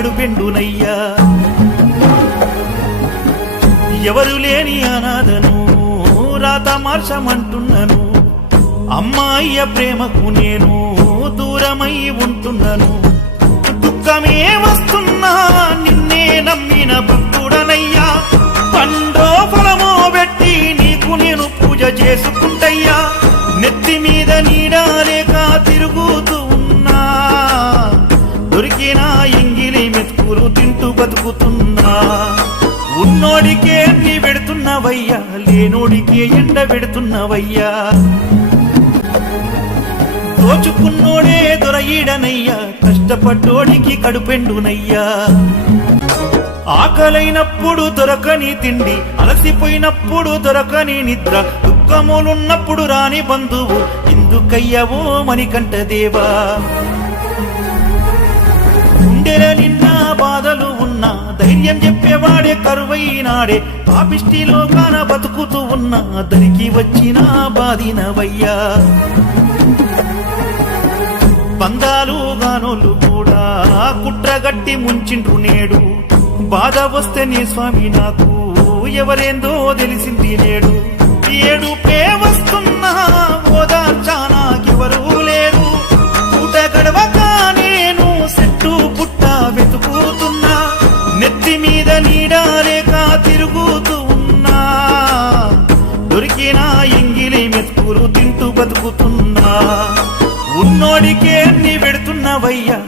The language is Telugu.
కడుపెండునయ్యా. ఎవరు లేని అనాథను రాత మార్చమంటున్నాను, అమ్మాయ్య ప్రేమకు నేను దూరమై ఉంటున్నాను. దుఃఖమే వస్తున్నా నిన్నే నమ్మిన భక్తుడనయ్యా, పండో ఫలమో పెట్టి నీకు నేను పూజ చేసుకుంటయ్యా. నెత్తి మీద నీడాలేక తిరుగుతూ ఉన్నా, దొరికిన ఎంగిలి మెతుకులు తింటూ బతుకుతున్నా. ఉన్నోడికే అన్ని పెడుతున్నవయ్యా, లేనోడికే ఎండ పెడుతున్నవయ్యా. దోచుకున్నోడే దొరయిడనయ్యా, కష్టపడ్డోడికి కడుపెండునయ్యా. ఆకలైనప్పుడు దొరకని తిండి, అలసిపోయినప్పుడు దొరకని నిద్ర, దుఃఖములున్నప్పుడు రాని బంధువు ఎందుకయ్యవో మణికంఠ దేవా. గుండెల నిన్న బాధలు ఉన్నా ధైర్యం చెప్పేవాడే కరువైనాడే, పాపిష్టిలో కాన బతుకుతూ ఉన్నా దరికి వచ్చిన బాధినవయ్యా. బంధాలు గానోళ్ళు కూడా కుట్రగట్టి ముంచిండ్రు నేడు, బాధ వస్తే నీ స్వామి నాకు ఎవరేందో తెలిసింది నేడు. ఏడుపే వస్తున్నా ఓదార్చానాకెవరూ లేరు, పూట గడవక నేను చెట్టు పుట్ట వెతుకుతున్నా. నెత్తి మీద నీడాలేక తిరుగుతూ ఉన్నా, దొరికిన ఎంగిలి మెతుకులు తింటూ బతుకుతున్నా. ఉన్నోడికే అన్ని పెడుతున్నవయ్యా,